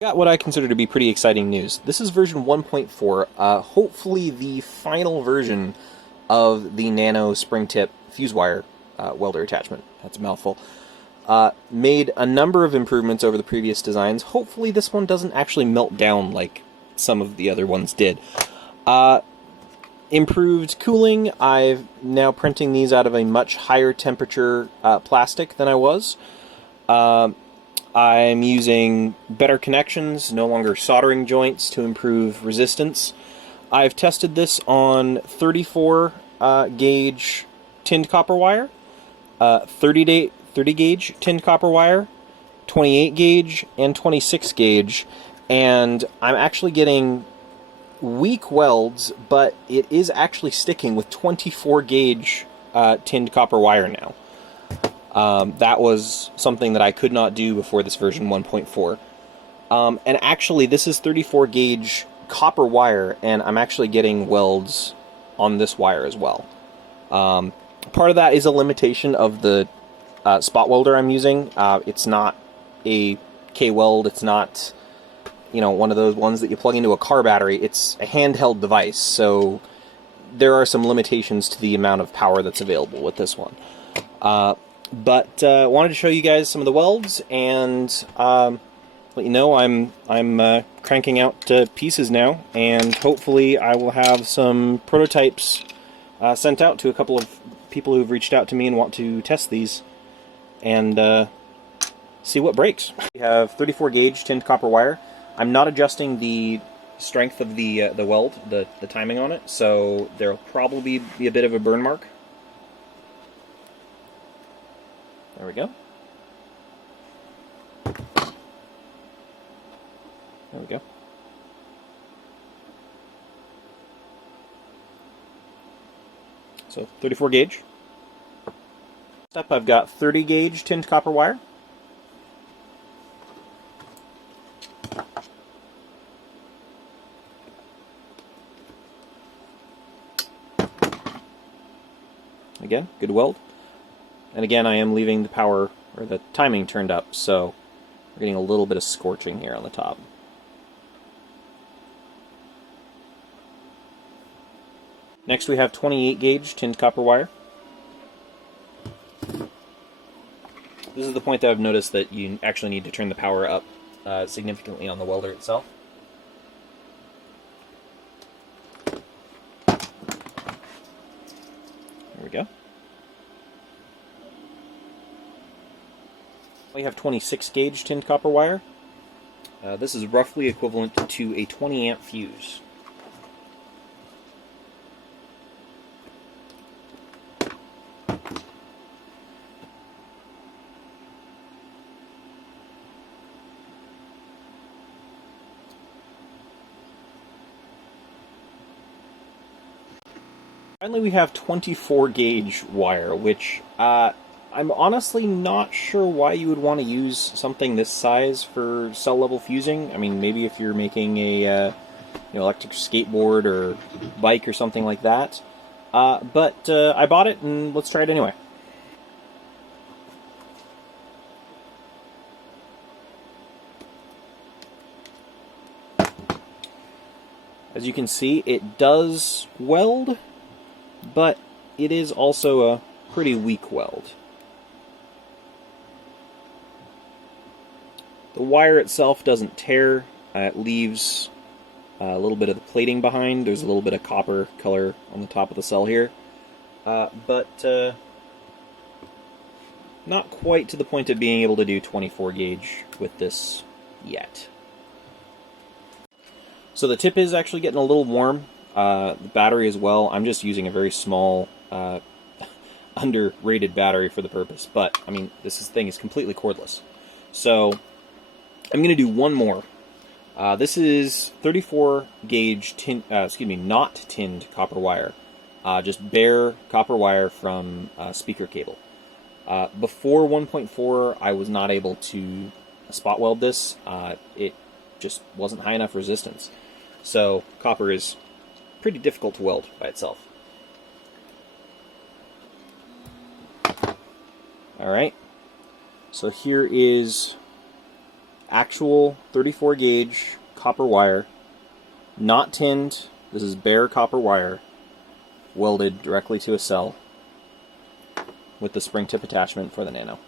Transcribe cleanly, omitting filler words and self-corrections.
Got what I consider to be pretty exciting news. This is version 1.4, hopefully the final version of the Nano spring tip fuse wire welder attachment. That's a mouthful. Made a number of improvements over the previous designs. Hopefully this one doesn't actually melt down like some of the other ones did. Improved cooling. I'm now printing these out of a much higher temperature plastic than I was. I'm using better connections, no longer soldering joints to improve resistance. I've tested this on 34 gauge tinned copper wire, 30 gauge tinned copper wire, 28 gauge, and 26 gauge, and I'm actually getting weak welds, but it is actually sticking with 24 gauge tinned copper wire now. That was something that I could not do before this version 1.4. And actually, this is 34 gauge copper wire, and I'm actually getting welds on this wire as well. Part of that is a limitation of the spot welder I'm using. It's not a K-weld, it's not, you know, one of those ones that you plug into a car battery. It's a handheld device, so there are some limitations to the amount of power that's available with this one. But wanted to show you guys some of the welds and let you know I'm cranking out pieces now, and hopefully I will have some prototypes sent out to a couple of people who've reached out to me and want to test these and see what breaks. We have 34 gauge tinned copper wire. I'm not adjusting the strength of the weld, the timing on it, so there'll probably be a bit of a burn mark. There we go. There we go. So 34 gauge. Next up, I've got 30 gauge tinned copper wire. Again, good weld. And again, I am leaving the power, or the timing turned up, so we're getting a little bit of scorching here on the top. Next we have 28 gauge tinned copper wire. This is the point that I've noticed that you actually need to turn the power up significantly on the welder itself. There we go. We have 26 gauge tinned copper wire. This is roughly equivalent to a 20 amp fuse. Finally, we have 24 gauge wire, which I'm honestly not sure why you would want to use something this size for cell level fusing. I mean, maybe if you're making a electric skateboard or bike or something like that. But I bought it, and let's try it anyway. As you can see, it does weld, but it is also a pretty weak weld. The wire itself doesn't tear. It leaves a little bit of the plating behind. There's a little bit of copper color on the top of the cell here. But not quite to the point of being able to do 24 gauge with this yet. So the tip is actually getting a little warm. The battery as well. I'm just using a very small, underrated battery for the purpose. But, I mean, this thing is completely cordless. So I'm going to do one more. This is 34 gauge not tinned copper wire. Just bare copper wire from speaker cable. Before 1.4, I was not able to spot weld this. It just wasn't high enough resistance. So copper is pretty difficult to weld by itself. Alright, so here is actual 34 gauge copper wire, not tinned. This is bare copper wire, welded directly to a cell with the spring tip attachment for the Nano.